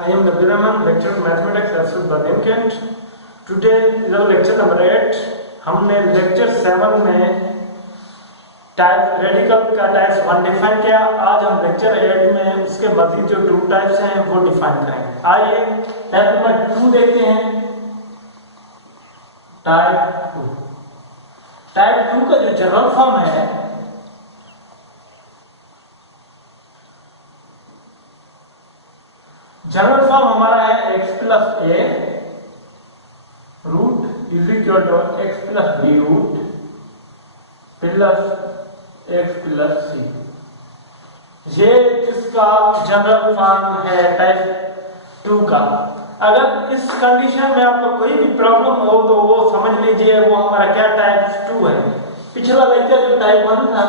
I am the Raman, lecturer of mathematics at Sultan Kent. Today is our lecture number 8. हमने lecture 7 में type radical का types 1 define किया। आज हम lecture 8 में उसके मजीद जो 2 टाइप्स हैं वो डिफाइन करेंगे। आइए टाइप नंबर 2 देखते हैं। टाइप 2 का जो जनरल फॉर्म है जनरल फॉर्म हमारा है x plus A root is equal to x plus B root plus x plus C. ये इसका जनरल फॉर्म है टाइप 2 का। अगर इस कंडीशन में आपको कोई भी प्रॉब्लम हो तो वो समझ लीजिए वो हमारा क्या टाइप 2 है। पिछला लेक्चर जो टाइप 1 था,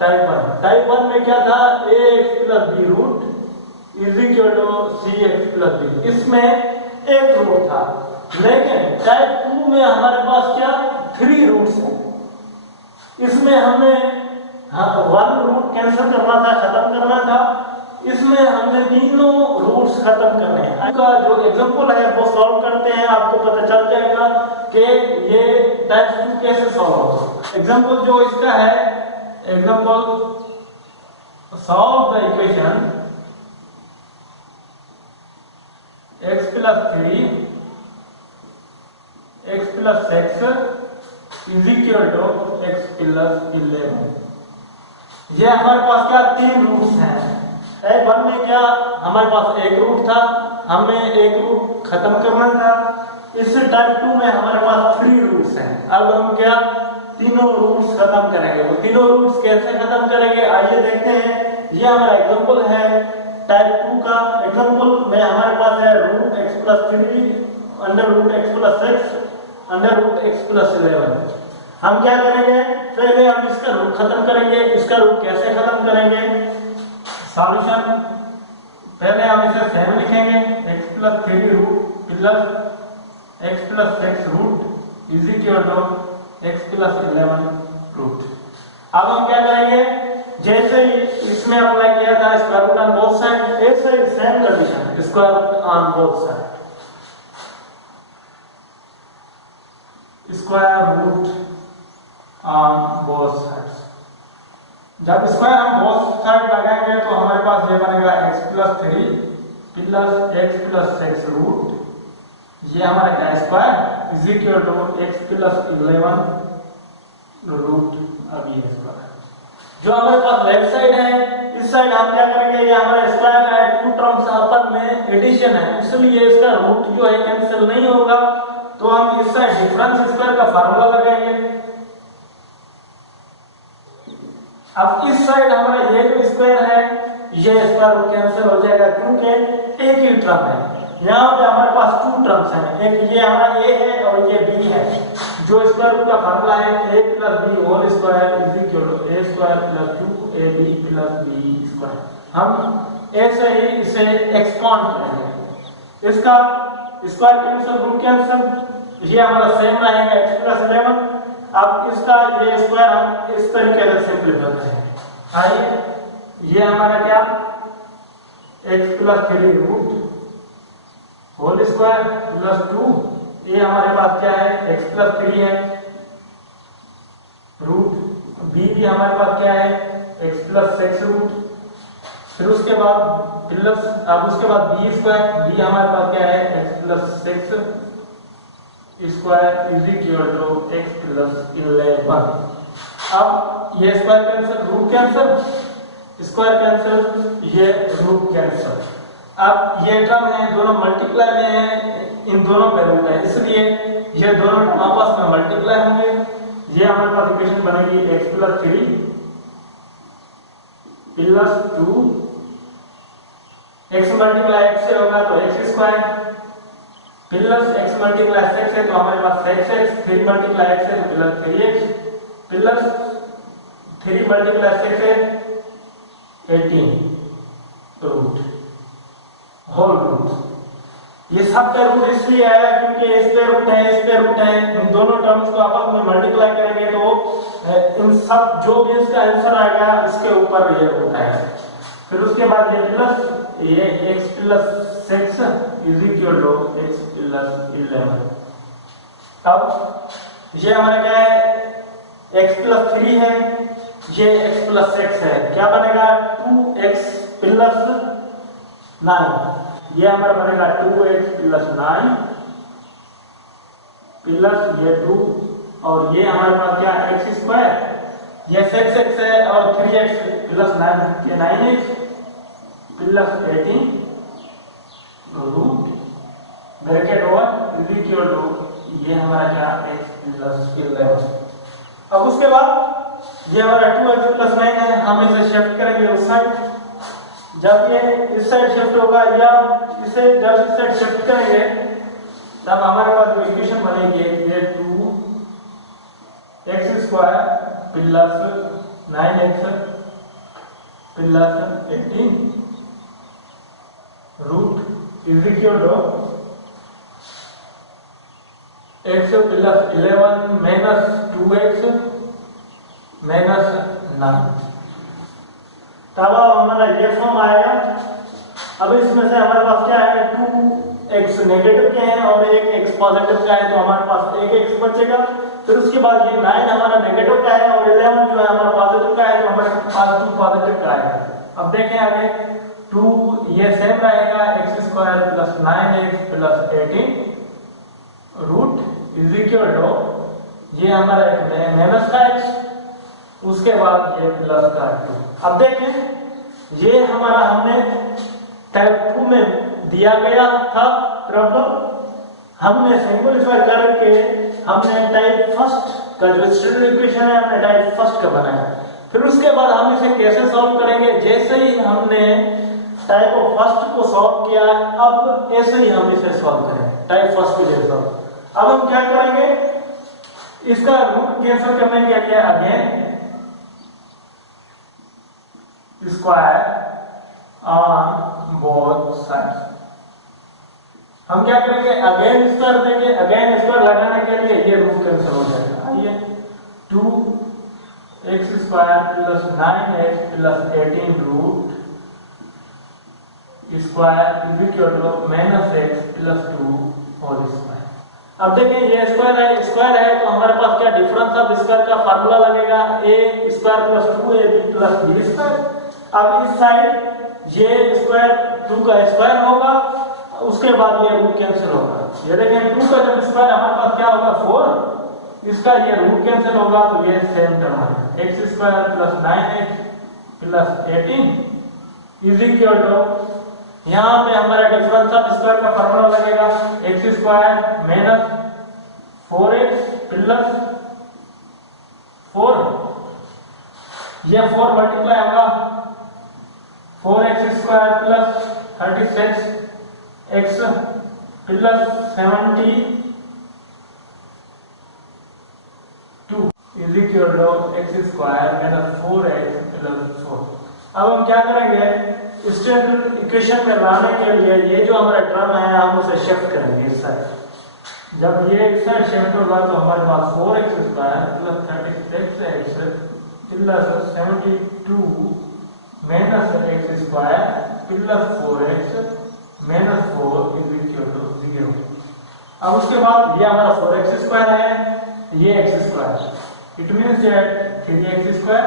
टाइप 1 में क्या था, ax plus B root is equal to cx plus B. इसमें एक रूट था, लेकिन टाइप 2 में हमारे पास क्या 3 रूट्स हैं। इसमें हमें 1 रूट कैंसिल करना था, खत्म करना था। इसमें हमने तीनों रूट्स खत्म करने हैं। आपका जो एग्जांपल है वो सॉल्व करते हैं, आपको पता चल जाएगा कि ये टाइप 2 कैसे सॉल्व होगा। एग्जांपल जो इसका है, example solve the equation x plus 3 x plus 6 is equal to x plus 11। ये हमारे पास क्या 3 रूट्स हैं। टाइप 1 में क्या हमारे पास एक रूट था, हमें एक रूट खत्म करना था। इस टाइप 2 में हमारे पास 3 रूट्स हैं। अब हम क्या तीनों रूट्स खत्म करेंगे। वो तीनों रूट्स कैसे खत्म करेंगे आइए देखते हैं। ये हमारा एग्जांपल है टाइप 2 का। एग्जांपल में हमारे पास है root x plus 3 under root x plus 6 under root x plus 11। हम क्या करेंगे, पहले हम इसका रूट खत्म करेंगे। इसका रूट कैसे खत्म करेंगे, सॉल्यूशन पहले हम इसे सेम लिखेंगे, x plus 3 root plus x plus 6 root is equal to x plus 11 root. अब हम क्या करेंगे, जैसे ही इसमें अप्लाई किया था square root on both side, ऐसे ही same condition square root on both side, square root on both sides. जब स्क्वायर हम बोथ साइड लगाएंगे तो हमारे पास ये बनेगा x plus 3 plus x plus 6 root, ये हमारा क्या square is equal to x plus 11 root. अब ये स्क्वायर जो हमारे पास लेफ्ट साइड है, इस साइड हम क्या करेंगे, ये हमारा स्क्वायर है, 2 टर्म्स आपस में एडिशन है, इसलिए इसका रूट जो है कैंसिल नहीं होगा। तो हम इस साइड डिफरेंस स्क्वायर का फार्मूला लगाएंगे। अब इस साइड हमारा ये जो स्क्वायर है, ये स्क्वायर रूट कैंसिल हो जाएगा क्योंकि एक ही टर्म है। यहाँ पे हमारे पास 2 टर्म्स हैं, एक ये हमारा a है और ये b है। जो स्क्वायर रूट का फार्मूला है a plus B whole square is equal to a square plus 2ab plus b square. हम ऐसे ही इसे एक्सपांड करेंगे। इसका स्क्वायर कैंसिल, रूट कैंसिल, ये हमारा सेम रहेगा x प्लस 11। अब इसका ये स्क्वायर हम इस तरीके से सिंपलीफाई करेंगे। आइए ये हमारा क्या x plus 3 root whole square plus 2, ये हमारे पास क्या है x प्लस 3 है रूट, b भी हमारे पास क्या है x प्लस 6 रूट, फिर उसके बाद प्लस, अब उसके बाद b स्क्वायर, b हमारे पास क्या है x plus 6 square is equal to x plus 11। अब ये square cancel, root cancel, square cancel, ये रूट कैंसिल। अब ये टर्म है दोनों मल्टीप्लाई में है, इन दोनों पे रूट है, इसलिए ये दोनों आपस में मल्टीप्लाई होंगे। ये हमारे पास इक्वेशन बनेगी x plus 3 plus 2, x multiply x से होगा तो x square plus x multiply 6 है तो हमारे पास 6x, 3 मल्टीप्लाई x है तो प्लस 3x प्लस 3 मल्टीप्लाई 6 है 18 रूट होल रूट। ये सब का रूट इसलिए आया क्योंकि इस पे रूट है, इस पे रूट है, इन दोनों टर्म्स को आपस में मल्टीप्लाई करेंगे तो इन सब जो भी इसका आंसर आएगा इसके ऊपर ये रूट आएगा। फिर उसके बाद ये x plus 6 is equal to x plus 11। अब ये हमारा क्या है, x प्लस 3 है, ये x प्लस 6 है, क्या बनेगा 2x प्लस 9, ये हमारा बनेगा 2x प्लस 9 प्लस ये 2, और ये हमारे पास क्या x स्क्वायर, ये 6x है और 3x प्लस 9 के 9x plus 18 root bracket over is equal to ये हमारा क्या x प्लस 11। अब उसके बाद ये हमारा 2x प्लस 9 है, हम इसे शिफ्ट करेंगे उस साइड, जब ये इस साइड शिफ्ट होगा या इसे जब इस साइड शिफ्ट करेंगे तब हमारे पास जो इक्वेशन बनेगी ये 2x square plus 9x plus 18 root is equal to x plus 11 minus 2x minus 9। तब हमारा ये फॉर्म आएगा। अब इसमें से हमारे पास क्या है, 2x नेगेटिव के हैं और एक x पॉजिटिव का है, तो हमारे पास एक x बचेगा। फिर उसके बाद ये 9 हमारा नेगेटिव का है और 11 जो है हमारा पॉजिटिव का है, तो हमारे पास 2 पॉजिटिव का है। अब देखें आगे, 2 ये सेम रहेगा, x square plus 9x plus 18 root is equal to ये हमारा माइनस का x, उसके बाद ये प्लस का 2। अब देखें ये हमारा हमने टाइप 2 में दिया गया था प्रॉब्लम, हमने सिंपलीफाई करके हमने टाइप फर्स्ट का जो स्टैंडर्ड इक्वेशन है हमने टाइप फर्स्ट का बनाया। फिर उसके बाद हम इसे कैसे सॉल्व करेंगे, जैसे ही हमने टाइप ऑफ फर्स्ट को सॉल्व किया अब ऐसे ही हम इसे सॉल्व करें टाइप फर्स्ट के जैसा। अब हम क्या करेंगे, इसका रूट कैंसिल करने के लिए again square on both sides हम क्या करेंगे, अगेन स्क्वायर देंगे, अगेन स्क्वायर लगाने के लिए ये रूट कैंसिल हो जाएगा। आइए 2x square plus 9x plus 18 root square is equal to minus x plus 2 whole square. अब देखिए ये स्क्वायर है तो हमारे पास क्या डिफरेंस ऑफ स्क्वायर का फार्मूला लगेगा, a square plus 2ab plus b square. अब इस साइड ये स्क्वायर 2 का स्क्वायर होगा, उसके बाद ये रूट कैंसिल होगा। ये देखें 2 का जब स्क्वायर हमारे पास क्या होगा 4, इसका ये रूट कैंसिल होगा तो ये सेम टर्म है x square plus 9x plus 18 is equal to यहाँ पे हमारा डिफरेंस ऑफ स्क्वायर का फार्मूला लगेगा x square minus 4x plus 4, ये 4 मल्टीप्लाई होगा 4x square plus 36x plus 72 is equal to x square minus 4x plus 4। अब हम क्या करेंगे, स्टैंडर्ड इक्वेशन में लाने के लिए ये जो हमारा टर्म है हम उसे शिफ्ट करेंगे इस साइड। जब ये इस साइड शिफ्ट होगा तो हमारे पास 4x square plus 36x plus 72 minus x square plus 4x minus 4 is equal to 0। अब उसके बाद ये हमारा 4x स्क्वायर है, ये x square, it means that 3x square,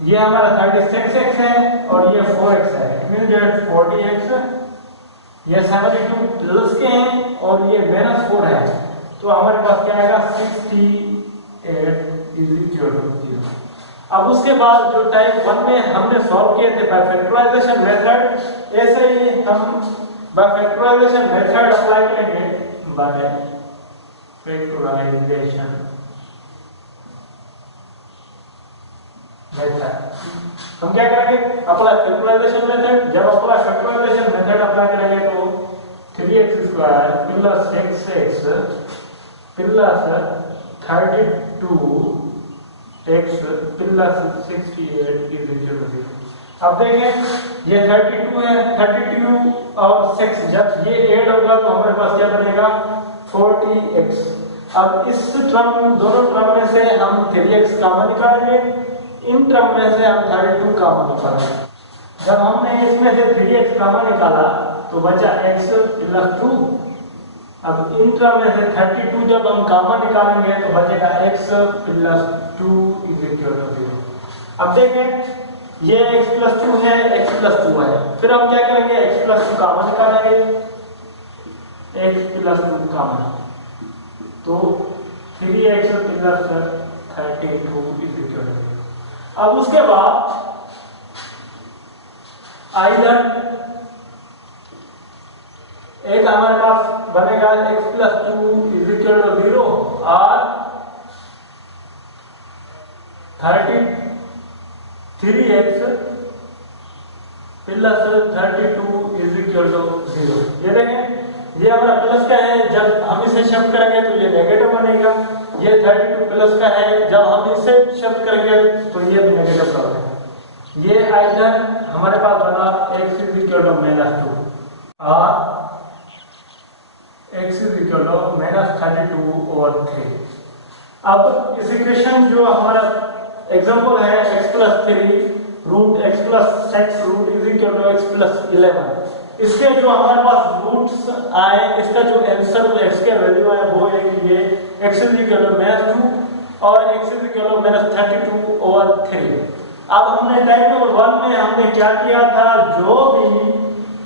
ये हमारा 36x है और ये 4x है, इट मींस दैट 40x, ये 72 प्लस के हैं और ये माइनस 4 है, तो हमारे पास क्या आएगा 68 इज इक्वल टू 0। अब उसके बाद जो टाइप 1 में हमने सॉल्व किए थे बाय फैक्टराइजेशन मेथड, ऐसे ही हम बाय फैक्टराइजेशन मेथड अप्लाई करेंगे। बाय फैक्टराइजेशन मेथड हम क्या करेंगे, अप्लाई फैक्टराइजेशन मेथड। जब अप्लाई फैक्टराइजेशन मेथड अप्लाई करेंगे तो 3x square plus 6x plus 32 x plus 68 is equal to 0। अब देखें ये 32 है, 32 और 6 जब ये ऐड होगा तो हमारे पास क्या बनेगा 40x। अब इस टर्म दोनों टर्म में से हम 3x कॉमन निकालेंगे, इन टर्म में से हम 32 कॉमन निकालेंगे। जब हमने इसमें से 3x कॉमन निकाला तो बचा x प्लस 2। अब इन टर्म में से 32 जब हम कॉमन निकालेंगे तो बचेगा x plus 2 is equal to 0। अब देखें ये x प्लस 2 है, x प्लस 2 है, फिर हम क्या करेंगे x प्लस 2 कॉमन निकालेंगे, x प्लस 2 कॉमन, तो 3x plus 32 is equal to 0। अब उसके बाद आइदर एक हमारे पास बनेगा x plus 2 is equal to 0 और 3x plus 32 is equal to 0। ये देखें ये हमारा प्लस का है, जब हम इसे शिफ्ट करेंगे तो ये नेगेटिव बनेगा। ये 32 प्लस का है, जब हम इसे शिफ्ट करेंगे तो ये भी नेगेटिव का बनेगा। ये आइदर हमारे पास बना x इज इक्वल टू -2 और x इज इक्वल टू -32/3। अब इस इक्वेशन जो हमारा एग्जांपल है x plus 3 root x plus 6 root is equal to x plus 11, इसके जो हमारे पास रूट्स आए, इसका जो आंसर x के वैल्यू है वो है कि ये x इज इक्वल टू -2 और x इज इक्वल टू -32/3। अब हमने टाइप नंबर 1 में हमने क्या किया था, जो भी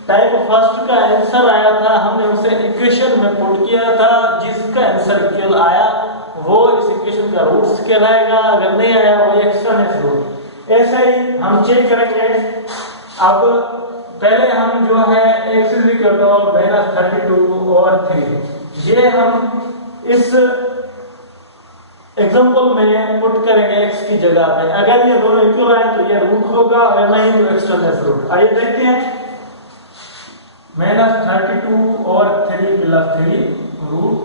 टाइप फर्स्ट का आंसर आया था हमने उसे इक्वेशन में पुट किया था, जिसका आंसर इक्वल आया वो इस इक्वेशन का रूट्स कहलाएगा, अगर नहीं आया वो एक्सट्रानेस रूट। ऐसे ही हम चेक करेंगे। अब पहले हम जो है x इज इक्वल टू -32/3 ये हम इस एग्जांपल में पुट करेंगे x की जगह पे। अगर ये दोनों इक्वल आए तो ये रूट होगा, अगर नहीं तो एक्सट्रानेस रूट। आइए देखते हैं -32/3 plus 3 root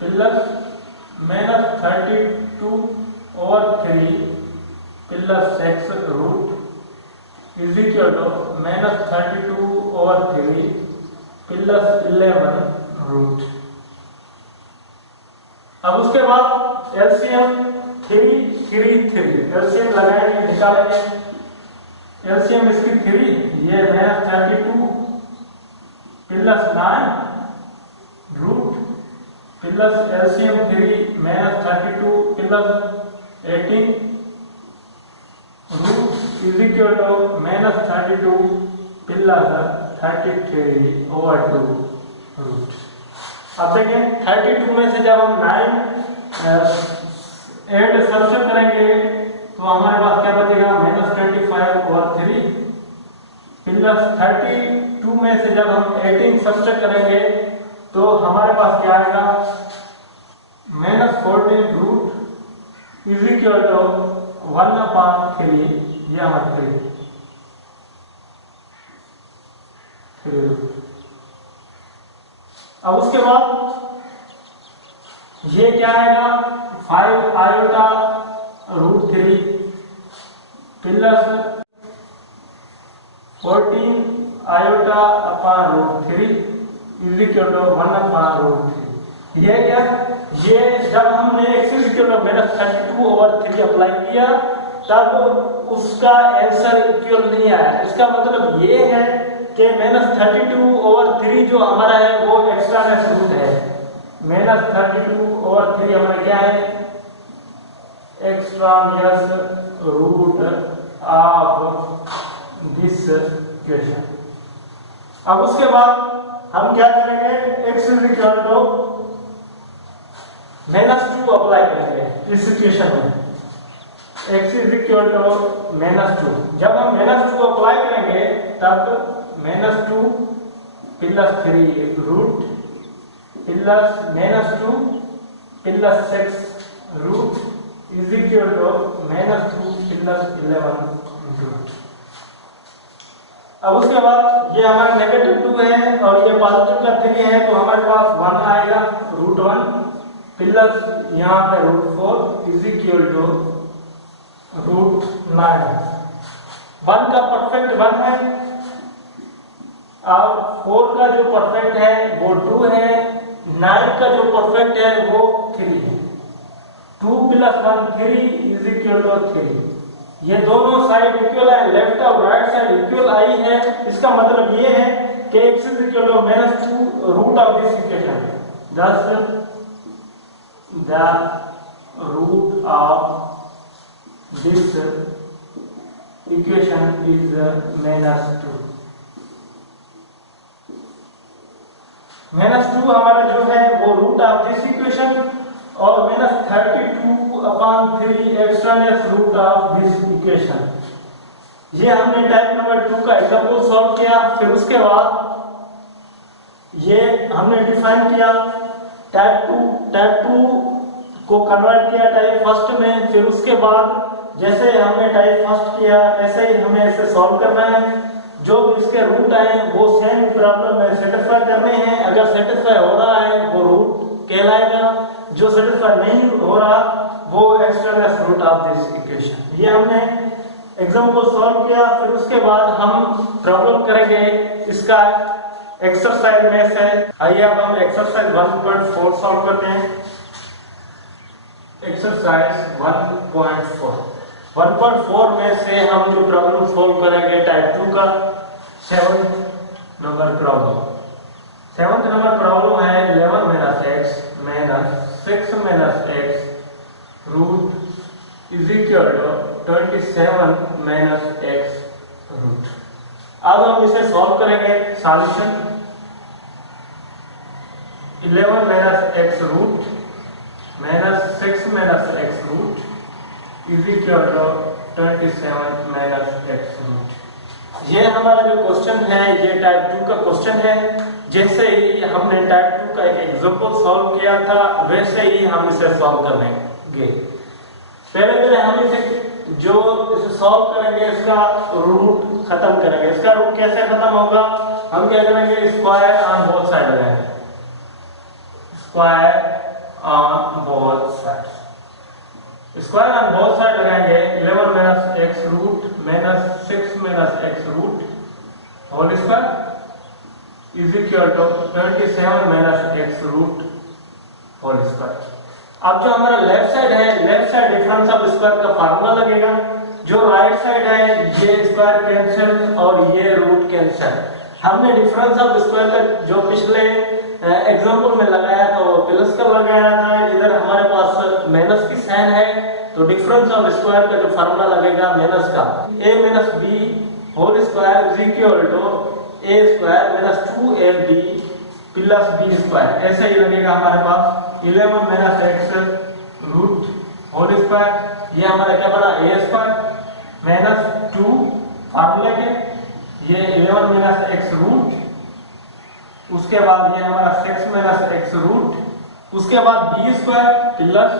plus -32/3 plus 6 root is equal to -32/3 plus 11 root. अब उसके बाद एलसीएम 3 एलसीएम लगाएंगे, निकालेंगे। एलसीएम इसकी 3, ये -32 plus 9 root plus LCM 3 -32 plus 18 root is equal to -32 plus 33/2 root. अब देखें 32 में से जब हम 9 ऐड सब्ट्रैक्ट करेंगे तो हमारे पास क्या बचेगा, -25/3 प्लस 32 में से जब हम 18 सब्ट्रैक्ट करेंगे तो हमारे पास क्या आएगा, -14 रूट इज इक्वल टू 1/3। ये हमारा 3 रूट। अब उसके बाद ये क्या आएगा, 5 iota √3 plus 14 iota upon √3 is equal to 1/√3। ये क्या, ये जब हमने x is equal to -32/3 apply किया तब उसका आंसर इक्वल नहीं आया। इसका मतलब ये है कि -32/3 जो हमारा है वो एक्सट्रानेस रूट है। -32/3 हमारा क्या है, extraneous root of this equation. अब उसके बाद हम क्या करेंगे, x is equal to -2 apply करेंगे इस इक्वेशन में। x इज इक्वल टू -2, जब हम -2 अप्लाई करेंगे तब -2 plus 3 root plus -2 plus 6 root is equal to -2 plus 11 root. अब उसके बाद ये हमारा -2 है और ये पॉजिटिव का 3 है तो हमारे पास 1 आएगा, √1 प्लस यहाँ पे √4 इज इक्वल टू √9। 1 का परफेक्ट 1 है और 4 का जो परफेक्ट है वो 2 है, 9 का जो परफेक्ट है वो 3 है। 2 प्लस 1 3 इज इक्वल टू 3। ये दोनों साइड इक्वल है, लेफ्ट और राइट साइड इक्वल आई है, इसका मतलब ये है कि x is equal to -2 root of this equation. Thus the root of this equation is -2. -2 हमारा जो है वो रूट ऑफ दिस इक्वेशन और -32/3 एक्सट्रानियस रूट ऑफ दिस इक्वेशन। ये हमने टाइप नंबर 2 का एग्जांपल सॉल्व किया। फिर उसके बाद ये हमने डिफाइन किया टाइप 2 को कन्वर्ट किया टाइप फर्स्ट में। फिर उसके बाद जैसे हमने टाइप फर्स्ट किया ऐसे ही हमें ऐसे सॉल्व करना है। जो भी इसके रूट आए वो सेम प्रॉब्लम में सेटिस्फाई करने हैं। अगर सेटिस्फाई हो रहा है वो रूट कहलाएगा, जो सेटिस्फाई नहीं हो रहा वो extraneous root of this equation. ये हमने एग्जांपल सॉल्व किया। फिर उसके बाद हम प्रॉब्लम करेंगे इसका एक्सरसाइज में से। आइए अब हम एक्सरसाइज 1.4 सॉल्व करते हैं। एक्सरसाइज 1.4 में से हम जो प्रॉब्लम सॉल्व करेंगे टाइप 2 का 7th number problem. 7th number problem है 11 - x - 6 - x root is equal to 27 - x root. अब हम इसे सॉल्व करेंगे। Solution 11 - x root -6 - x root is equal to 27 - x root. ये हमारा जो क्वेश्चन है ये टाइप 2 का क्वेश्चन है। जैसे ही हमने टाइप 2 का एक एग्जांपल सॉल्व किया था वैसे ही हम इसे सॉल्व करेंगे। पहले हम इसे जो इसे सॉल्व करेंगे इसका रूट खत्म करेंगे। इसका रूट कैसे खत्म होगा? हम क्या करेंगे, स्क्वायर ऑन बोथ साइड लगाएंगे। Square on both side, square on both side लगाएंगे। 11 - x root -6 - x root whole square is equal to 27 - x root whole square. अब जो हमारा लेफ्ट साइड है, left side difference of square का formula लगेगा। जो right side है ये स्क्वायर कैंसिल और ये रूट कैंसिल। हमने डिफरेंस ऑफ स्क्वायर का जो पिछले एग्जांपल में लगाया था वो प्लस का लगाया था। इधर हमारे पास माइनस की साइन है तो डिफरेंस ऑफ स्क्वायर का जो फार्मूला लगेगा माइनस का, a - b whole square is equal to a square - 2ab plus b square. ऐसे ही लगेगा हमारे पास 11 - x रूट होल स्क्वायर। ये हमारा क्या बना, a स्क्वायर - 2 फार्मूले के, ये 11 - x रूट, उसके बाद ये हमारा 6 - x रूट, उसके बाद b square plus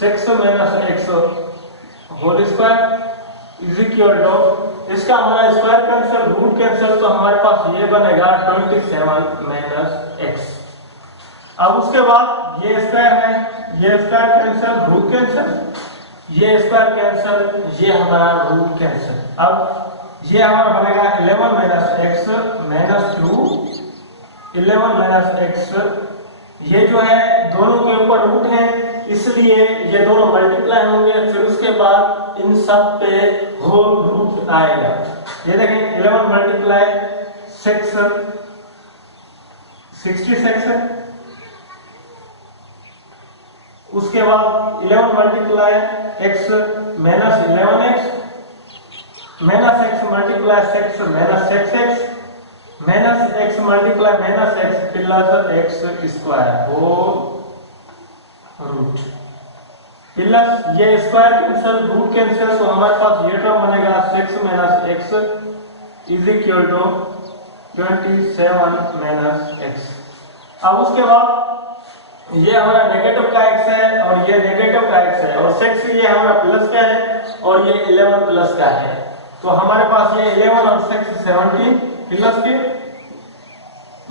6 - x whole square is equal to, इसका हमारा स्क्वायर कैंसिल रूट कैंसिल तो हमारे पास ये बनेगा 27 - x। अब उसके बाद ये स्क्वायर है, ये स्क्वायर कैंसिल रूट कैंसिल, ये स्क्वायर कैंसिल, ये हमारा रूट कैंसिल। अब ये हमारा बनेगा 11 - x - 2 11 - x। ये जो है दोनों के ऊपर रूट है इसलिए ये दोनों मल्टीप्लाई होंगे। फिर उसके बाद इन सब पे होल रूट आएगा। ये देखें 11 मल्टीप्लाई 6 66 है, उसके बाद 11 multiply x -11x -x multiply 6 -6x -x multiply -x plus x square whole root plus ये स्क्वायर कैंसिल रूट कैंसिल तो हमारे पास ये टर्म बनेगा 6 - x is equal to 27 - x। अब उसके बाद ये हमारा नेगेटिव का x है और ये नेगेटिव का x है और 6 ये हमारा प्लस का है और ये 11 प्लस का है। तो हमारे पास ये 11 और 6 17 प्लस के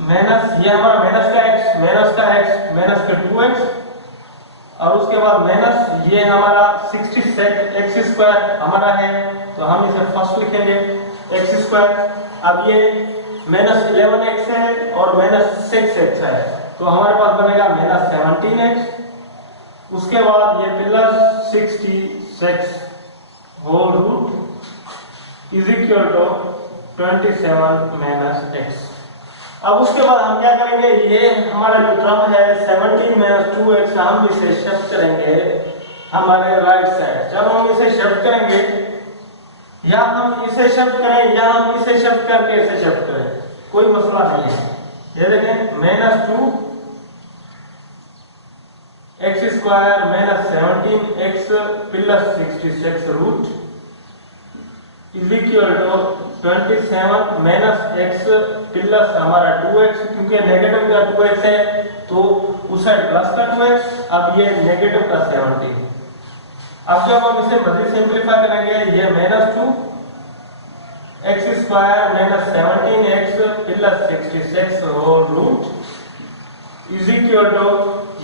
माइनस ये हमारा माइनस का x 2x और उसके बाद माइनस ये हमारा 66 x स्क्वायर हमारा है तो हम इसे फर्स्ट लिखेंगे x स्क्वायर। अब ये -11x है और -6x है तो हमारे पास बनेगा -17x। उसके बाद ये plus 66 whole root is equal to 27 minus x. अब उसके बाद हम क्या करेंगे, ये हमारा जो टर्म है 17 माइनस 2x, हम इसे शिफ्ट करेंगे हमारे राइट साइड। जब हम इसे शिफ्ट करेंगे, या हम इसे शिफ्ट करें या हम इसे शिफ्ट करके इसे शिफ्ट करें, कोई मसला नहीं है। ये देखें minus 2 x square minus 17x plus 66 root is equal to 27 minus x plus हमारा 2x, क्योंकि नेगेटिव का 2x है तो उस साइड प्लस का 2x, अब ये नेगेटिव का 17। अब जब हम इसे मजीद सिंपलीफाई करेंगे, ये minus 2 x square minus 17x plus 66 whole root is equal to,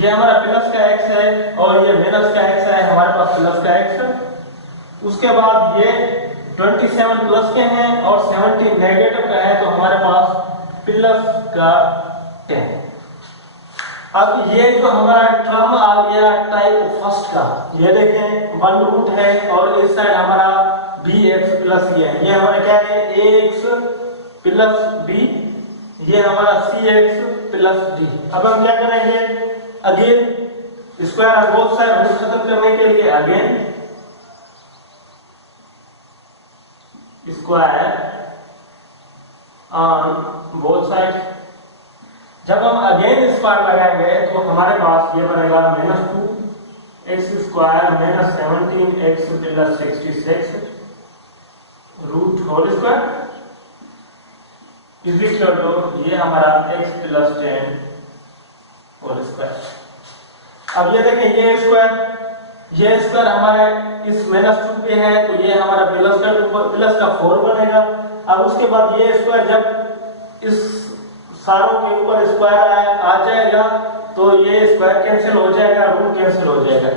ये हमारा प्लस का x है और ये माइनस का x है, हमारे पास प्लस का x। उसके बाद ये 27 प्लस के हैं और 17 नेगेटिव का है, तो हमारे पास प्लस का 10। अब ये जो हमारा टर्म आ गया टाइप फर्स्ट का, ये देखें 1 रूट है और इस साइड हमारा bx प्लस ये हमारा क्या है ax प्लस b, ये हमारा cx प्लस d। अब हम क्या करेंगे, again square both side root खत्म करने के लिए again square on both side. जब हम अगेन स्क्वायर लगाएंगे तो हमारे पास ये बनेगा minus 2 x square minus 17x plus 66 root whole square is equal to, ये हमारा x प्लस 10 होल स्क्वायर। अब ये देखें ये स्क्वायर हमारे इस माइनस 2 पे है, तो ये हमारा प्लस का 4 बनेगा। अब उसके बाद ये स्क्वायर जब इस सारों के ऊपर स्क्वायर आ जाएगा तो ये स्क्वायर कैंसिल हो जाएगा, रूट कैंसिल हो जाएगा।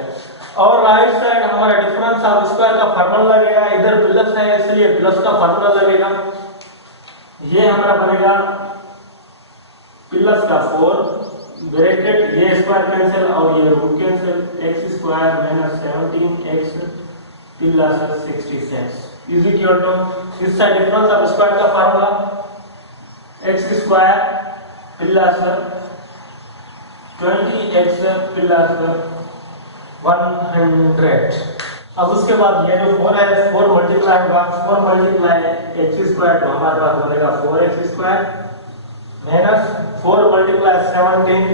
और राइट साइड हमारा डिफरेंस ऑफ स्क्वायर का फार्मूला लगेगा, इधर प्लस है इसलिए प्लस का फार्मूला लगेगा। ये हमारा बनेगा प्लस का 4 ब्रैकेट, ये स्क्वायर कैंसिल और ये root cancel, x square minus 17x plus 66 is equal to, इस साइड डिफरेंस ऑफ स्क्वायर का formula x square plus 20x plus 100। अब उसके बाद ये जो 4 है 4 मल्टीप्लाई होगा, 4 मल्टीप्लाई एक्स स्क्वायर, तो हमारे पास बनेगा 4x square minus 4 multiply 17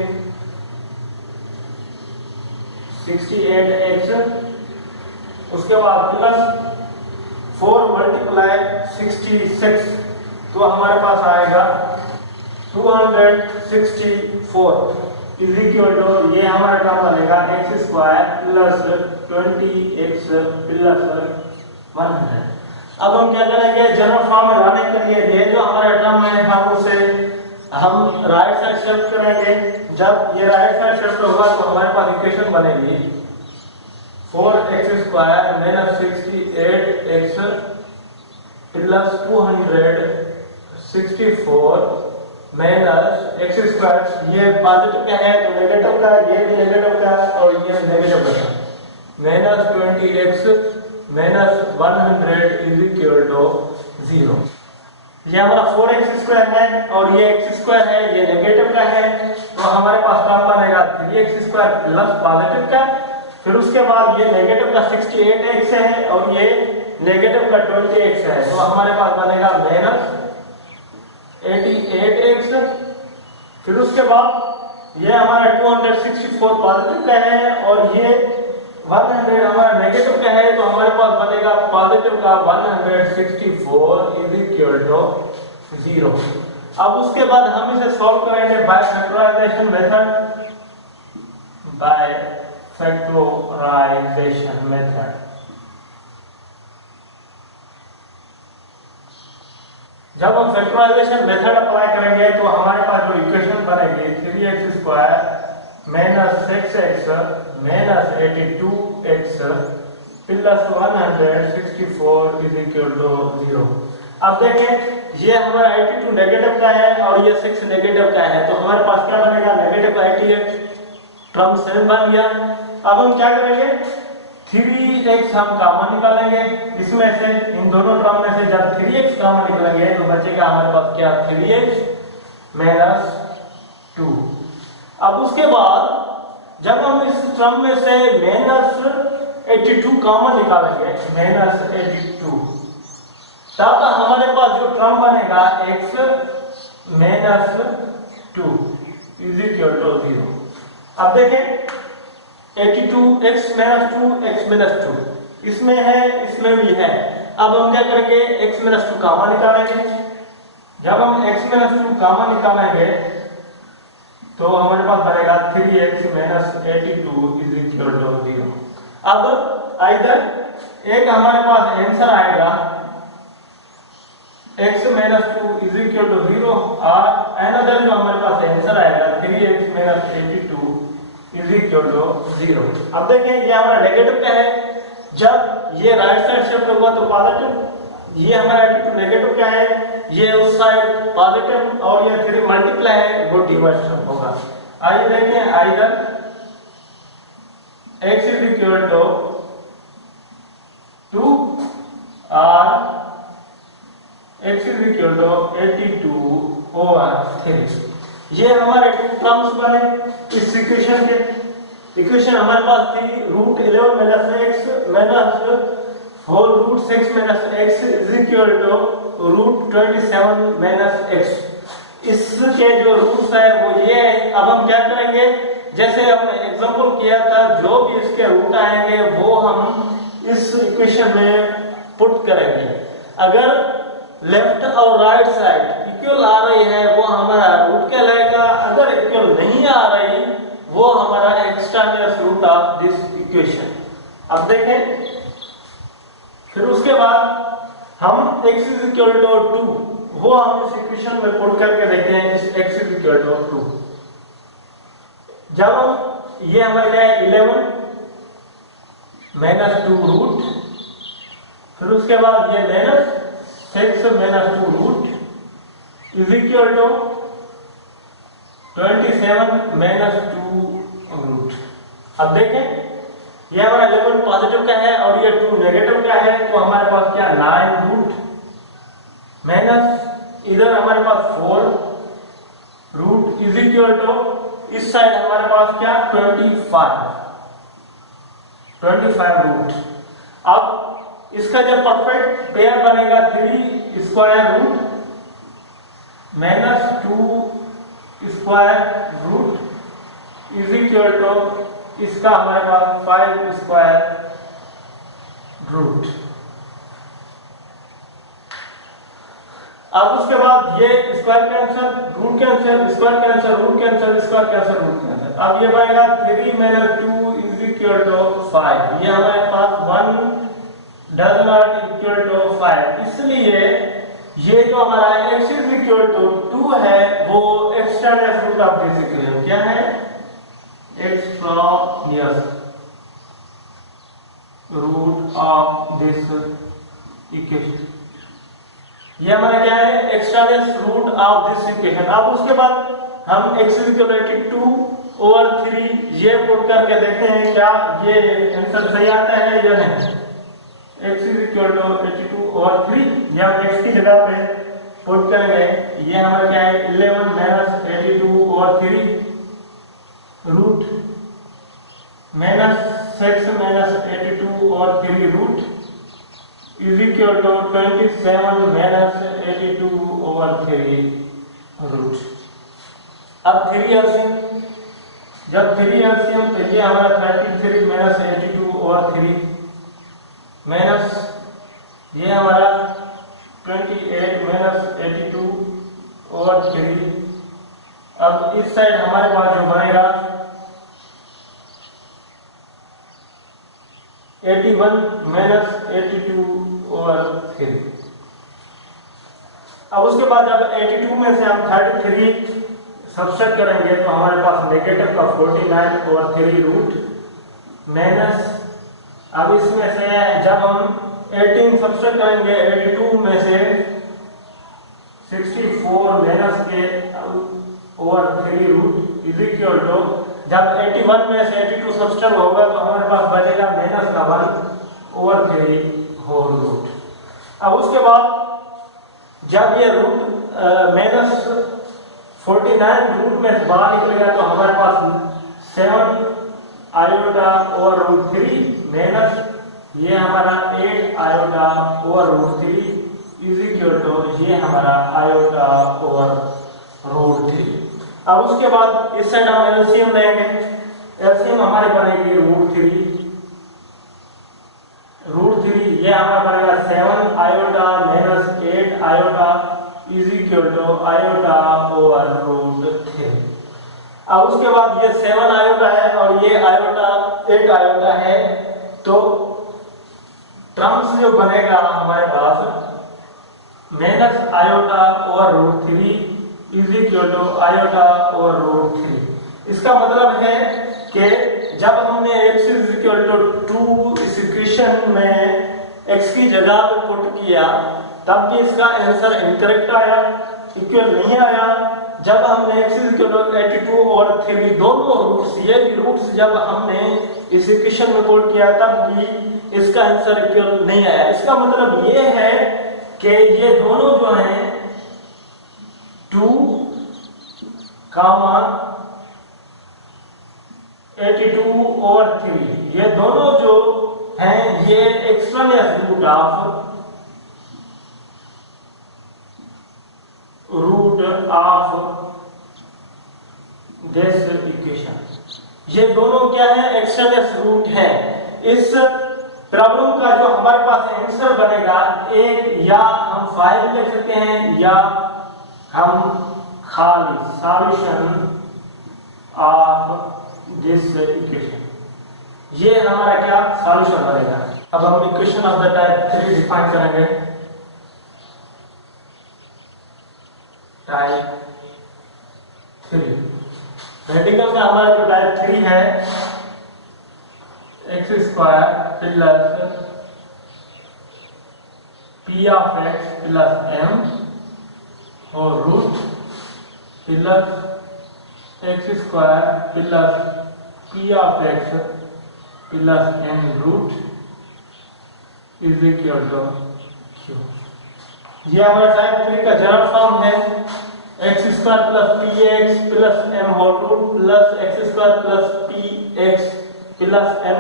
68x, उसके बाद प्लस 4 मल्टीप्लाई 66, तो हमारे पास आएगा 264 इज इक्वल टू, ये हमारा टर्म बनेगा x square plus 20x plus 100। अब हम क्या करेंगे, जनरल फॉर्म में लाने के लिए ये जो हमारा टर्म है हम राइट साइड शिफ्ट करेंगे। जब ये राइट साइड शिफ्ट होगा तो हमारे पास इक्वेशन बनेगी 4x square minus 68x plus 264 minus x square, ये पॉजिटिव का है तो नेगेटिव का, ये भी नेगेटिव का और ये नेगेटिव का, minus 20x minus 100 is equal to 0। ये हमारा 4x स्क्वायर है और ये x स्क्वायर है, ये नेगेटिव का है, तो हमारे पास टर्म बनेगा 3x स्क्वायर प्लस पॉजिटिव का, फिर उसके बाद ये नेगेटिव का 68x है और ये नेगेटिव का 20x है, तो हमारे पास बनेगा माइनस 88x। फिर उसके बाद ये हमारा 264 पॉजिटिव का है और ये 100 हमारा नेगेटिव का है, तो हमारे पास बनेगा पॉजिटिव का 164 इज इक्वल टू 0। अब उसके बाद हम इसे सॉल्व करेंगे बाय फैक्टराइजेशन मेथड। जब हम फैक्टराइजेशन मेथड अप्लाई करेंगे तो हमारे पास जो इक्वेशन बनेगी 3x square minus 6x minus 82x plus 164 is equal to 0। अब देखें ये हमारा 82 नेगेटिव का है और ये 6 नेगेटिव का है, तो हमारे पास क्या बनेगा, नेगेटिव का 88 टर्म सेम बन गया। अब हम क्या करेंगे, 3x हम कॉमन निकालेंगे इसमें से, इन दोनों टर्म में से जब 3x कॉमन निकालेंगे तो बचेगा हमारे पास क्या, 3x माइनस 2। अब उसके बाद जब हम इस टर्म में से माइनस 82 कॉमन निकालेंगे, माइनस 82, तब हमारे पास जो टर्म बनेगा x minus 2 is equal to 0। अब देखें 82 x माइनस 2 x माइनस 2 इसमें है, इसमें भी है। अब हम क्या करेंगे, x माइनस 2 कॉमन निकालेंगे। जब हम x माइनस 2 कॉमन निकालेंगे तो हमारे पास बनेगा 3x minus 82 is equal to 0। अब इधर एक हमारे पास आंसर आएगा x minus 2 is equal to 0 और अनदर जो हमारे पास आंसर आएगा 3x minus 82 is equal to 0। अब देखें ये हमारा नेगेटिव क्या है, जब ये राइट साइड शिफ्ट होगा तो पॉजिटिव, ये हमारा 82 नेगेटिव क्या है, ये उस साइड पॉजिटिव, और ये 3 मल्टीप्लाई है वो डिवाइड होगा। आइए देखें, either x is equal to 2 और x is equal to 82 over 3। ये हमारे टर्म्स बने इस इक्वेशन के। इक्वेशन हमारे पास थी root 11 minus x minus whole root 6 minus x is equal to root 27 minus x। इसके जो रूट्स है वो ये है। अब हम क्या करेंगे, जैसे हमने एग्जांपल किया था, जो भी इसके रूट आएंगे वो हम इस इक्वेशन में पुट करेंगे। अगर लेफ्ट और राइट साइड इक्वल आ रही है वो हमारा रूट कहलाएगा, अगर इक्वल नहीं आ रही वो हमारा एक्सट्रानियस रूट ऑफ दिस इक्वेशन। अब देखें, फिर उसके बाद हम x इज इक्वल टू 2 वो हम इस इक्वेशन में पुट करके देखते हैं, इस x इज इक्वल टू 2। जब हम ये हमारे क्या है 11 माइनस 2 रूट, फिर उसके बाद ये minus 6 minus 2 root is equal to 27 minus 2 root. अब देखें ये हमारा 11 पॉजिटिव का है और ये 2 नेगेटिव का है, तो हमारे पास क्या 9 रूट माइनस इधर हमारे पास 4 रूट इज इक्वल टू इस साइड हमारे पास क्या 25 रूट। अब इसका जब परफेक्ट पेयर बनेगा 3 square root minus 2 square root is equal to इसका हमारे पास 5 स्क्वायर रूट। अब उसके बाद ये square cancel, root cancel, square cancel, root cancel, square cancel, root cancel. अब ये बनेगा 3 माइनस 2 इज इक्वल टू 5। ये हमारे पास 1 डज नॉट इक्वल टू 5, इसलिए ये जो हमारा x इज इक्वल टू 2 है वो extraneous root of this equation क्या है, extraneous root of this equation. ये हमारा क्या है, extraneous root of this equation. अब उसके बाद हम x is equal to 2 over 3 ये पुट करके देखते हैं क्या ये आंसर सही आता है या नहीं। x is equal to 82 over 3, या x की जगह पे पुट करेंगे, ये हमारा क्या है 11 minus 82 over 3 root minus 6 minus 82 over 3 root is equal to 27 minus 82 over 3 root. अब 3 एलसीएम, जब 3 एलसीएम तो ये हमारा 33 माइनस 82 ओवर 3 माइनस ये हमारा 28 माइनस 82 ओवर 3। अब इस साइड हमारे पास जो बनेगा 81 माइनस 82 ओवर 3। अब उसके बाद जब 82 में से हम 33 सब्सट्रैक्ट करेंगे तो हमारे पास नेगेटिव का 49 ओवर 3 रूट माइनस, अब इसमें से जब हम 18 सब्सट्रैक्ट करेंगे 82 में से 64 माइनस के over 3 root is equal to जब 81 में से 82 सब्सट्रैक्ट होगा तो हमारे पास बचेगा -1/3 होल रूट। अब उसके बाद जब ये रूट -49 रूट में से बाहर निकलेगा तो हमारे पास 7 आयोटा ओवर रूट 3 माइनस ये हमारा 8 iota over root 3 is equal to ये हमारा आयोटा ओवर रूट 3। अब उसके बाद इस साइड हम एलसीएम लेंगे, एलसीएम हमारे बनेगी रूट 3 ये हमारा बनेगा 7 iota minus 8 iota is equal to iota over root 3। अब उसके बाद ये 7 आयोटा है और ये आयोटा 8 आयोटा है, तो टर्म्स जो बनेगा हमारे पास minus iota over root 3 is equal to iota over root 3। इसका मतलब है कि जब हमने x इज इक्वल टू 2 इस इक्वेशन में x की जगह पे पुट किया तब भी इसका आंसर इनकरेक्ट आया, इक्वल नहीं आया। जब हमने x इज इक्वल टू 82 और 3 दोनों रूट्स ये रूट्स जब हमने इस इक्वेशन में पुट किया तब भी इसका आंसर इक्वल नहीं आया। इसका मतलब ये है कि ये दोनों जो हैं 2, 82 और 3 ये दोनों जो हैं ये एक्सट्रानियस रूट ऑफ दिस इक्वेशन, ये दोनों क्या है एक्सट्रानियस रूट है। इस प्रॉब्लम का जो हमारे पास आंसर बनेगा एक या हम 5 लिख सकते हैं या हम खाली सॉल्यूशन ऑफ दिस इक्वेशन, ये हमारा क्या सॉल्यूशन बनेगा। अब हम equation of the type 3 define करेंगे। टाइप 3 रेडिकल में हमारा जो टाइप 3 है x square plus p of x plus m और root plus x square plus p of x plus m root is equal to q। ये हमारा type 3 का general form है x square plus px plus m whole root plus x square plus px plus m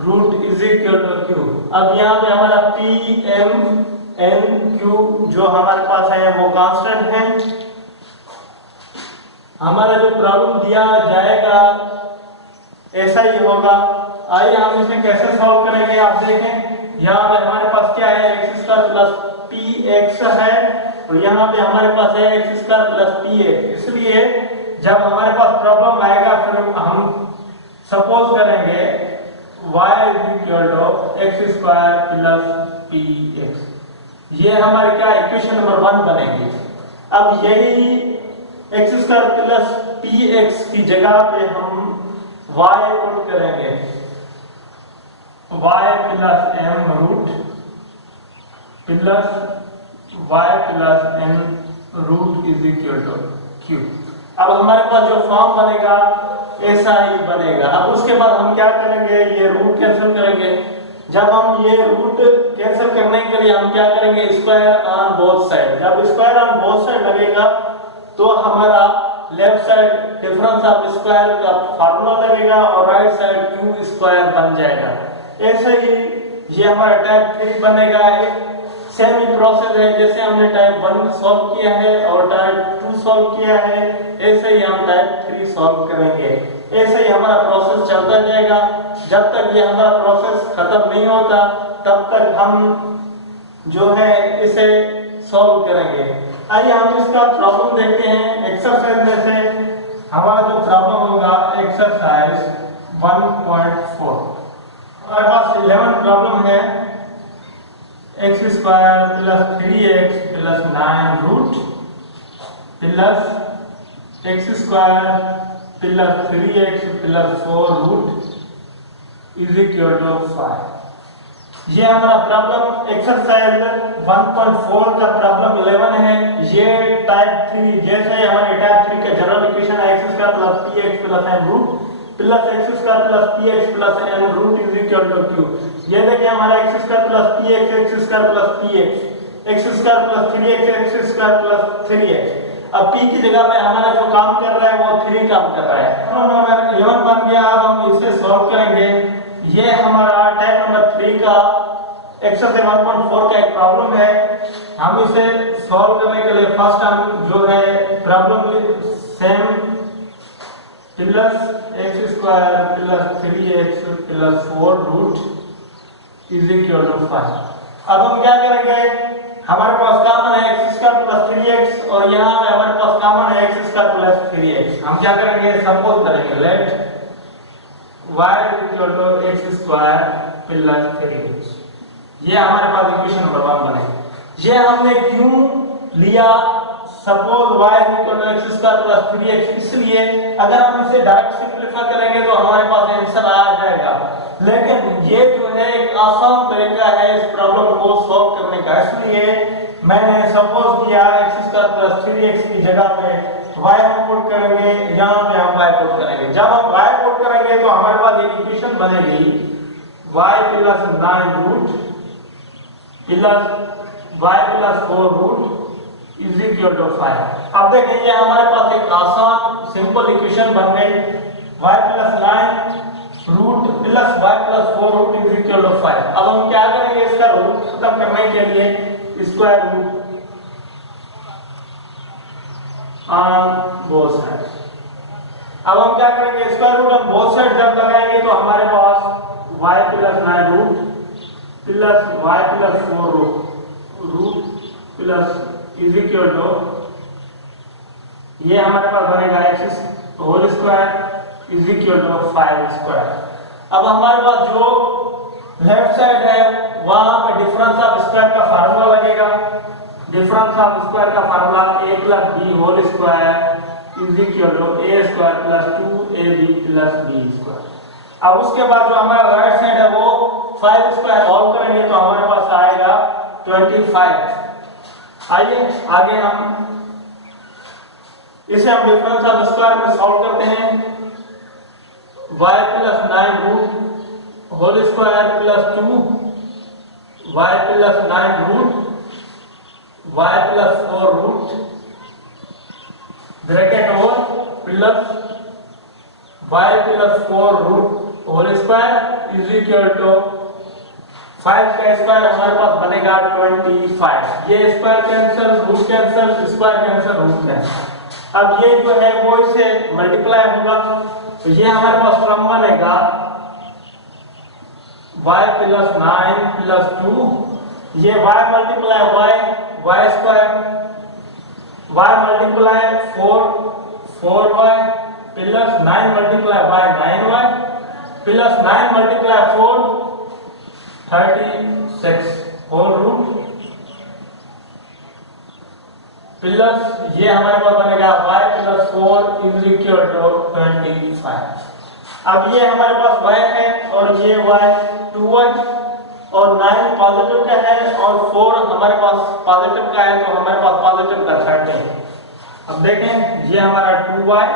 root is equal to q। अब यहाँ पे हमारा p m n q जो हमारे पास है वो कांस्टेंट है। हमारा जो प्रॉब्लम दिया जाएगा ऐसा ही होगा। आइए हम इसे कैसे सॉल्व करेंगे, आप देखें यहाँ पे हमारे पास क्या है x स्क्वायर प्लस px है और यहाँ पे हमारे पास है x स्क्वायर प्लस px। इसलिए जब हमारे पास प्रॉब्लम आएगा फिर हम सपोज करेंगे y is equal to x square plus px, ये हमारी क्या इक्वेशन नंबर 1 बनेगी। अब यही x स्क्वायर प्लस px की जगह पे हम y पुट करेंगे, y plus m root plus y plus n root is equal to q। अब हमारे पास जो फॉर्म बनेगा ऐसा ही बनेगा। अब उसके बाद हम क्या करेंगे, ये रूट कैंसिल करेंगे। जब हम ये रूट कैंसिल करने के लिए हम क्या करेंगे स्क्वायर ऑन बोथ साइड। जब स्क्वायर ऑन बोथ साइड लगेगा तो हमारा left side difference of square का फार्मूला लगेगा और राइट साइड क्यू स्क्वायर बन जाएगा। ऐसे ही ये हमारा टाइप 3 बनेगा। एक सेम ही प्रोसेस है जैसे हमने टाइप 1 सॉल्व किया है और टाइप 2 सॉल्व किया है, ऐसे ही हम टाइप 3 सॉल्व करेंगे। ऐसे ही हमारा प्रोसेस चलता जाएगा। जब तक ये हमारा प्रोसेस खत्म नहीं होता तब तक हम जो है इसे सॉल्व करेंगे। आइए हम इसका प्रॉब्लम देखते हैं। एक्सरसाइज में से हमारा जो प्रॉब्लम होगा एक्सरसाइज 1.4, हमारे पास 11 प्रॉब्लम है। x square plus 3x plus 9 root plus x square plus 3x plus 4 root is equal to 5। ये हमारा प्रॉब्लम एक्सरसाइज 1.4 का प्रॉब्लम 11 है। ये टाइप 3 जैसे हमारे टाइप 3 का जनरल इक्वेशन है x square plus px plus m root plus x square plus p x plus n root is equal to q. ये देखिए हमारा x square plus p x square plus p x square plus 3x x square plus 3x। अब p की जगह पे हमारा जो काम कर रहा है वो 3 काम कर रहा है। नंबर 11 बन गया। अब हम इसे सॉल्व करेंगे। ये हमारा टाइप नंबर 3 का एक्सरसाइज 1.4 का एक प्रॉब्लम है। हम इसे सॉल्व करने के लिए फर्स्ट हम जो है problem same plus x square plus 3x plus 4 root is equal to 5। अब हम क्या करेंगे, हमारे पास कॉमन है एक्स स्क्वायर प्लस 3x और यहाँ पे हमारे पास कॉमन है एक्स स्क्वायर प्लस 3x। हम क्या करेंगे, सपोज करेंगे let y equal to x square plus 3x। ये हमारे पास इक्वेशन नंबर 1 बने। ये हमने क्यों लिया suppose y equal to x square plus 3x, इसलिए अगर हम इसे डायरेक्ट सिंपलीफाई करेंगे तो हमारे पास आंसर आ जाएगा। लेकिन ये जो है एक आसान तरीका है इस प्रॉब्लम को सॉल्व करने का, इसलिए मैंने सपोज किया एक्स स्क्वायर प्लस 3x की जगह पे y हम पुट करेंगे, यहाँ पे हम y पुट करेंगे। जब हम y पुट करेंगे तो हमारे पास एक इक्वेशन बनेगी y plus 9 root plus y plus 4 root is equal to 5। अब देखें ये हमारे पास एक आसान सिंपल इक्वेशन बन गई y plus 9 root plus y plus 4 root is equal to 5। अब हम क्या करेंगे, इसका रूट खत्म करने के लिए square root on both side. अब हम क्या करेंगे, square root on both side जब लगाएंगे तो हमारे पास y plus 9 root plus y plus 4 root plus is equal to, ये हमारे पास बनेगा x whole square is equal to 5 square. अब हमारे पास जो लेफ्ट साइड है वहां पे डिफरेंस ऑफ स्क्वायर का फार्मूला लगेगा। डिफरेंस ऑफ स्क्वायर का formula a plus b whole square is equal to a square plus 2ab plus b square. अब उसके बाद जो हमारा राइट साइड है वो 5 स्क्वायर सॉल्व करेंगे तो हमारे पास आएगा 25। आइए आगे हम इसे हम डिफरेंस ऑफ स्क्वायर में सॉल्व करते हैं। y plus 9 root whole square plus 2 y plus 9 root y plus 4 root bracket over plus y plus 4 root whole square is equal to 5 का स्क्वायर हमारे पास बनेगा 25। ये square cancel, root cancel, square cancel, root cancel. अब ये जो है वो इसे मल्टीप्लाई होगा तो ये हमारे पास फॉर्म बनेगा y प्लस 9 प्लस 2, ये y multiply y square, y multiply 4y plus 9 multiply y 9y plus 9 multiply 4 36 whole root plus ये हमारे पास बनेगा y plus 4 is equal to 25। अब ये हमारे पास y है और ये y 2y और 9 पॉजिटिव का है और 4 हमारे पास पॉजिटिव का है तो हमारे पास पॉजिटिव का 13। अब देखें ये हमारा 2y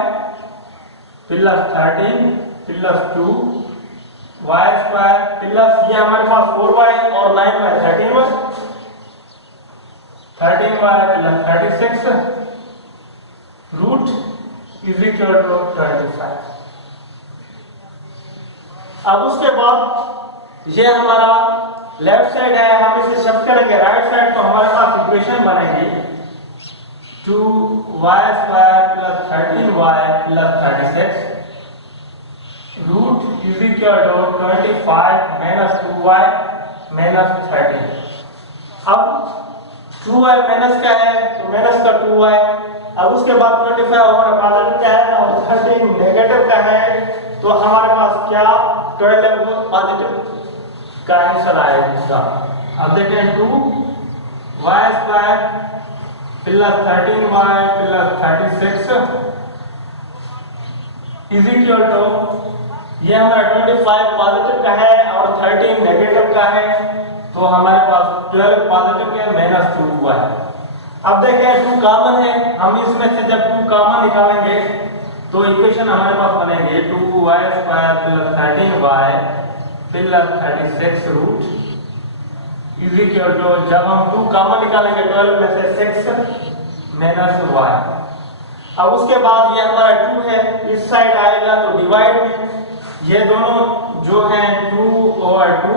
plus 13 plus 2 y square plus ये हमारे पास 4y और 9y 13y plus 36 root is equal to 25। अब उसके बाद ये हमारा लेफ्ट साइड है, हम इसे शिफ्ट करेंगे राइट साइड तो हमारे पास इक्वेशन बनेगी 2y square plus 13y plus 36 root is equal to 25 minus 2y minus 13। अब 2y माइनस का है तो माइनस का 2y। अब उसके बाद 25 हमारा पॉजिटिव का है और 13 नेगेटिव का है तो हमारे पास क्या 12 पॉजिटिव का आंसर आएगा। अब देखें 2y square plus 13y plus 36 is equal to, ये हमारा 25 पॉजिटिव का है और 13 नेगेटिव का है तो हमारे पास 12 पॉजिटिव के माइनस 2 हुआ है। अब देखें 2 कॉमन है, हम इसमें से जब 2 कॉमन निकालेंगे तो इक्वेशन हमारे पास बनेंगे 2y square plus 13y plus 36 root is equal to, जब हम 2 कॉमन निकालेंगे 12 में से 6 माइनस y। अब उसके बाद ये हमारा 2 है, इस साइड आएगा तो डिवाइड में ये दोनों जो हैं 2 और 2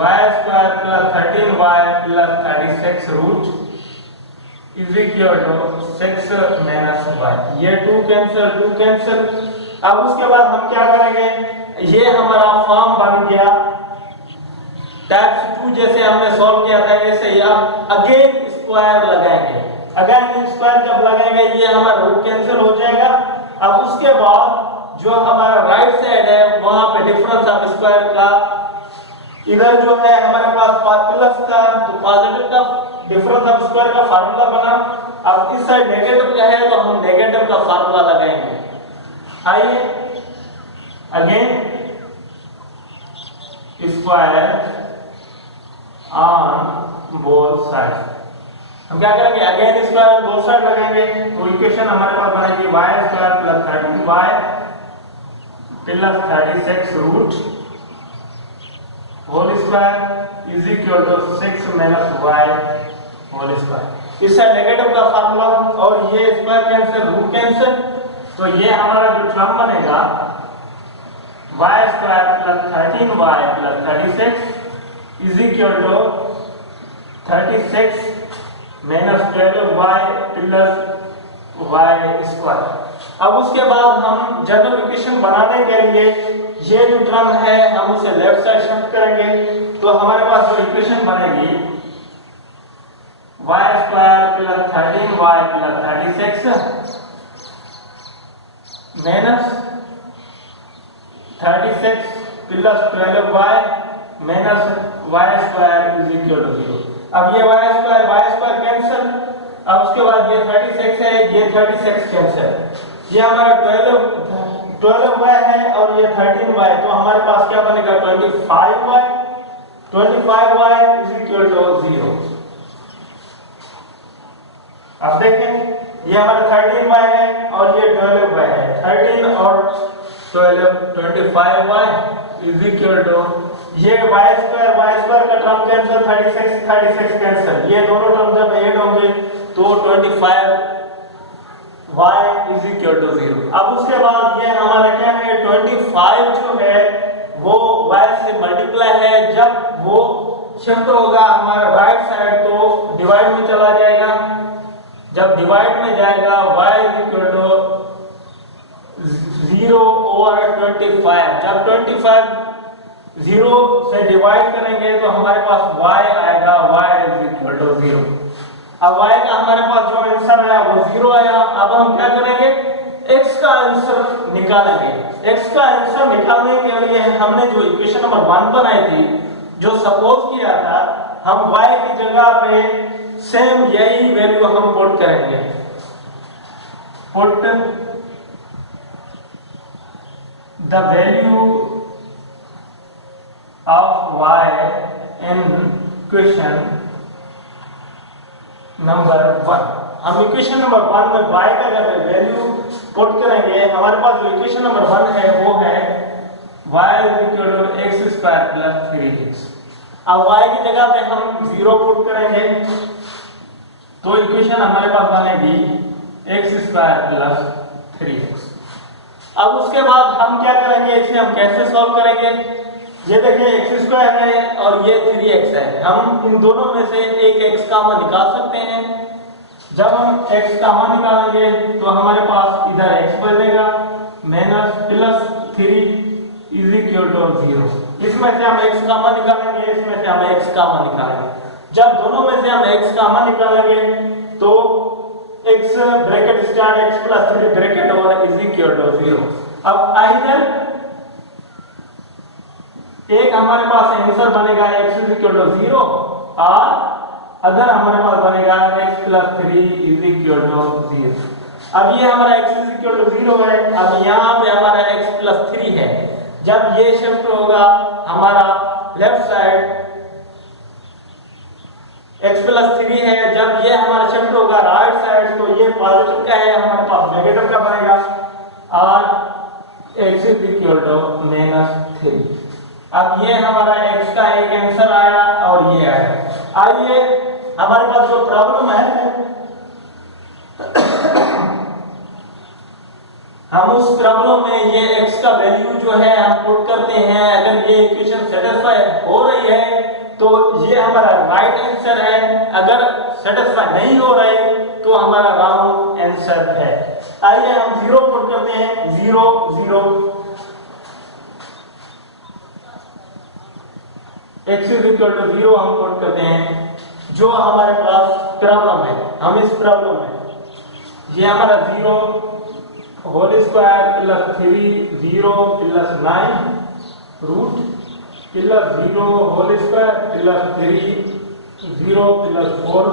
y square plus 13y plus 36 root is equal to 6 minus y। ये 2 कैंसिल। अब उसके बाद हम क्या करेंगे, ये हमारा फॉर्म बन गया टाइप्स 2 जैसे हमने सॉल्व किया था ऐसे ही। अब अगेन स्क्वायर लगाएंगे, अगेन स्क्वायर जब लगाएंगे ये हमारा रूट कैंसिल हो जाएगा। अब उसके बाद जो हमारा राइट साइड है वहां पे डिफरेंस ऑफ स्क्वायर का, इधर जो है हमारे पास प्लस का तो पॉजिटिव का डिफरेंस ऑफ स्क्वायर का फार्मूला बना। अब इस साइड नेगेटिव का है तो हम नेगेटिव का फार्मूला लगाएंगे। आइए again square on both side, हम क्या करेंगे अगेन स्क्वायर बोथ साइड लगाएंगे। तो इक्वेशन हमारे पास बनेगी y square plus 13y plus 36 root whole square is equal to 6 minus y whole square. इस साइड नेगेटिव का फार्मूला और ये स्क्वायर कैंसिल रूट कैंसिल, तो ये हमारा जो टर्म बनेगा y square plus 13y plus 36 is equal to 36 minus 12y plus y square. अब उसके बाद हम जनरल इक्वेशन बनाने के लिए ये जो टर्म है हम उसे लेफ्ट साइड शिफ्ट करेंगे। तो हमारे पास जो इक्वेशन बनेगी y square plus 13y plus 36 minus 36 plus 12y minus y square is equal to 0। अब ये y स्क्वायर कैंसिल। अब उसके बाद ये 36 है, ये 36 कैंसिल। ये हमारा 12y है और ये 13y, तो हमारे पास क्या बनेगा 25y इज इक्वल टू 0। अब देखें ये हमारा 13y है और ये 12y है, 13 और 12 25y इज इक्वल टू, ये y स्क्वायर का टर्म कैंसिल, 36 कैंसिल, ये दोनों टर्म जब ऐड होंगे तो 25y इज इक्वल टू 0। अब उसके बाद ये हमारा क्या है 25 जो है वो y से मल्टीप्लाई है, जब वो शिफ्ट होगा हमारा राइट साइड तो डिवाइड में चला जाएगा। जब डिवाइड में जाएगा y is equal to 0 over 25। जब 25 0 से डिवाइड करेंगे तो हमारे पास y आएगा, y इज इक्वल टू 0। अब y का हमारे पास जो आंसर आया वो 0 आया। अब हम क्या करेंगे x का आंसर निकालेंगे। x का आंसर निकालने के लिए हमने जो इक्वेशन नंबर 1 बनाई थी, जो सपोज किया था, हम y की जगह पे सेम यही वैल्यू हम पुट करेंगे। Put the value of y in question number 1। हम इक्वेशन नंबर 1 में y का जब वैल्यू पुट करेंगे, हमारे पास जो इक्वेशन नंबर 1 है वो है y is equal to x square plus 3x। अब y की जगह पे हम 0 पुट करेंगे तो इक्वेशन हमारे पास बनेगी x स्क्वायर प्लस 3x। अब उसके बाद हम क्या करेंगे, इसे हम कैसे सॉल्व करेंगे, ये देखिए x स्क्वायर है और ये 3x है। हम इन दोनों में से एक x कॉमन निकाल सकते हैं। जब हम x कॉमन निकालेंगे तो हमारे पास इधर x बनेगा minus plus 3 is equal to 0। इसमें से हम x कॉमन निकालेंगे, इसमें से हम x कॉमन निकालेंगे। जब दोनों में से हम x कॉमन निकालेंगे तो x bracket start x plus 3 bracket और इज इक्वल टू 0। अब आइदर एक हमारे पास आंसर बनेगा x इज इक्वल टू 0 और अदर हमारे पास बनेगा x plus 3 is equal to 0। अब ये हमारा x इज इक्वल टू 0 है। अब यहाँ पे हमारा x प्लस 3 है। जब ये शिफ्ट होगा हमारा लेफ्ट साइड x प्लस 3 है, जब ये हमारा शिफ्ट होगा राइट साइड तो ये पॉजिटिव का है, हमारे पास नेगेटिव का x इज इक्वल टू -3। अब ये हमारा x का एक आंसर आया और ये आया। आइए हमारे पास जो प्रॉब्लम है हम उस प्रॉब्लम में ये x का वैल्यू जो है हम पुट करते हैं। अगर ये इक्वेशन सेटिस्फाई हो रही है तो ये हमारा राइट आंसर है, अगर सेटिस्फाई नहीं हो रही तो हमारा रॉन्ग आंसर है। आइए हम 0 पुट करते हैं, 0 0 x इज इक्वल टू 0 हम पुट करते हैं। जो हमारे पास प्रॉब्लम है, हम इस प्रॉब्लम में ये हमारा 0 whole square plus 3 0 plus 9 root plus 0 whole square plus 3 0 plus 4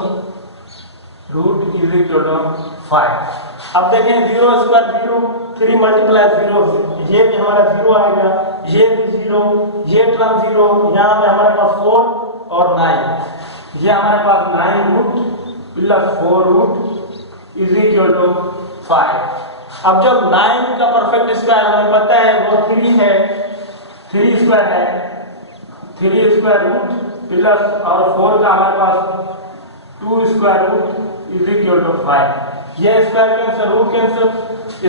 root is equal to 5। अब देखें 0 स्क्वायर 0, 3 मल्टीप्लाई 0, ये भी हमारा 0 आएगा, ये भी 0, ये टर्म 0, यहाँ पे हमारे पास 4 और 9, ये हमारे पास 9 root plus 4 root is equal to 5। अब जब 9 का परफेक्ट स्क्वायर हमें पता है वो 3 है, 3 स्क्वायर है, 3 स्क्वायर रूट प्लस और 4 का हमारे पास 2 square root is equal to 5। ये square cancel, root cancel,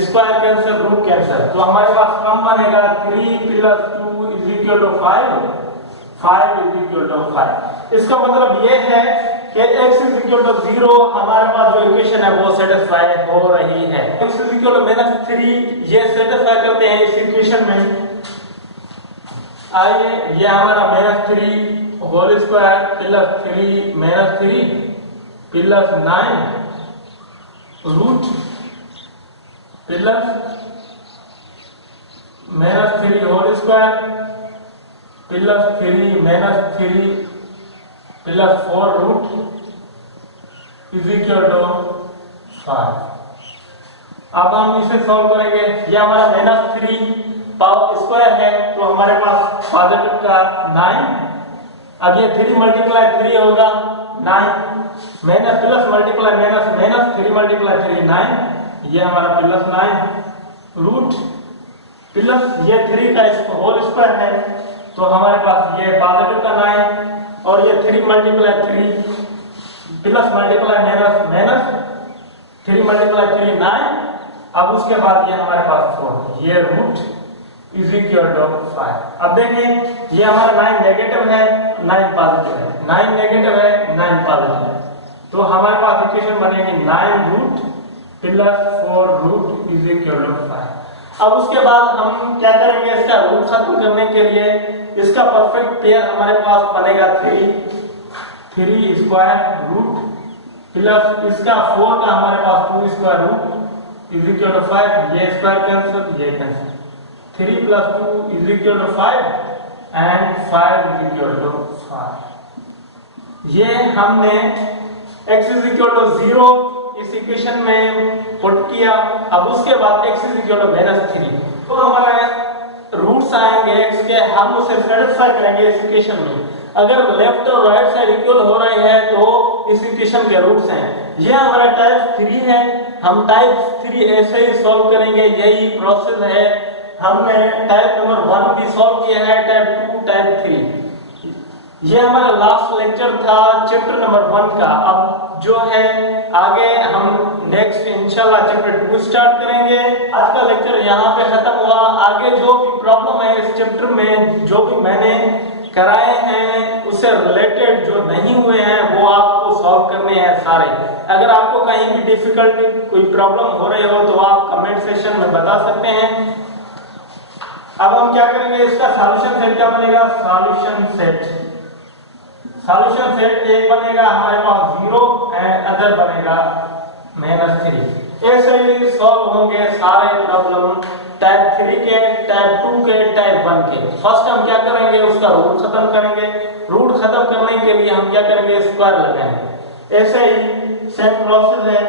square cancel, root cancel, तो हमारे पास कम बनेगा 3 plus 2 is equal to 5, 5 is equal to 5। इसका मतलब ये है कि x इज इक्वल टू 0 हमारे पास जो इक्वेशन है वो सेटिस्फाई हो रही है। x इज इक्वल टू -3 ये सेटिस्फाई करते हैं इस इक्वेशन में। आइए ये हमारा -3 whole square plus 3 -3 plus 9 root plus -3 whole square plus 3 -3 plus 4 root is equal to 5। अब हम इसे सॉल्व करेंगे। ये हमारा -3 पावर स्क्वायर है तो हमारे पास पॉजिटिव का 9, अब ये 3 मल्टीप्लाई 3 होगा 9, minus plus multiply minus minus 3 multiply 3 9, ये हमारा प्लस 9 रूट प्लस ये 3 का होल स्क्वायर है तो हमारे पास ये पॉजिटिव का 9 और ये 3 multiply 3 plus multiply minus minus 3 multiply 3 9, अब उसके बाद ये हमारे पास 4, ये रूट इज इक्वल टू 5। अब देखें ये हमारा 9 नेगेटिव है, 9 पॉजिटिव है, 9 नेगेटिव है, 9 पॉजिटिव है, तो हमारे पास इक्वेशन बनेगी 9 root plus 4 root is equal to 5। अब उसके बाद हम क्या करेंगे, इसका रूट खत्म करने के लिए इसका परफेक्ट पेयर हमारे पास बनेगा 3 स्क्वायर रूट प्लस इसका 4 का हमारे पास 2 square root is equal to 5, ये स्क्वायर कैंसिल, ये cancel, 3 plus 2 is equal to 5 and 5 is equal to 5। ये हमने x is equal to 0 इस इक्वेशन में पुट किया। अब उसके बाद x is equal to -3, तो हमारे रूट्स आएंगे x के, हम उसे सेटिस्फाई करेंगे इस इक्वेशन में। अगर लेफ्ट और राइट साइड इक्वल हो रहे हैं तो इस इक्वेशन के रूट्स हैं। ये हमारा टाइप 3 है, हम टाइप 3 ऐसे ही सॉल्व करेंगे, यही प्रोसेस है। हमने टाइप नंबर 1 भी सॉल्व किया है, टाइप 2, टाइप 3। ये हमारा लास्ट लेक्चर था चैप्टर नंबर 1 का। अब जो है आगे हम नेक्स्ट इंशाल्लाह चैप्टर 2 स्टार्ट करेंगे। आज का लेक्चर यहाँ पे खत्म हुआ। आगे जो भी प्रॉब्लम है इस चैप्टर में, जो भी मैंने कराए हैं उससे रिलेटेड जो नहीं हुए हैं वो आपको सॉल्व करने हैं सारे। अगर आपको कहीं भी डिफिकल्टी कोई प्रॉब्लम हो रही हो तो आप कमेंट सेक्शन में बता सकते हैं। अब हम क्या करेंगे, इसका सॉल्यूशन सेट क्या बनेगा, सॉल्यूशन सेट एक बनेगा हमारे पास 0 एंड अदर बनेगा -3। ऐसे ही सॉल्व होंगे सारे प्रॉब्लम टाइप 3 के, टाइप 2 के, टाइप 1 के। फर्स्ट हम क्या करेंगे, उसका रूट खत्म करेंगे। रूट खत्म करने के लिए हम क्या करेंगे, स्क्वायर लगाएंगे। ऐसे ही सेम प्रोसेस है।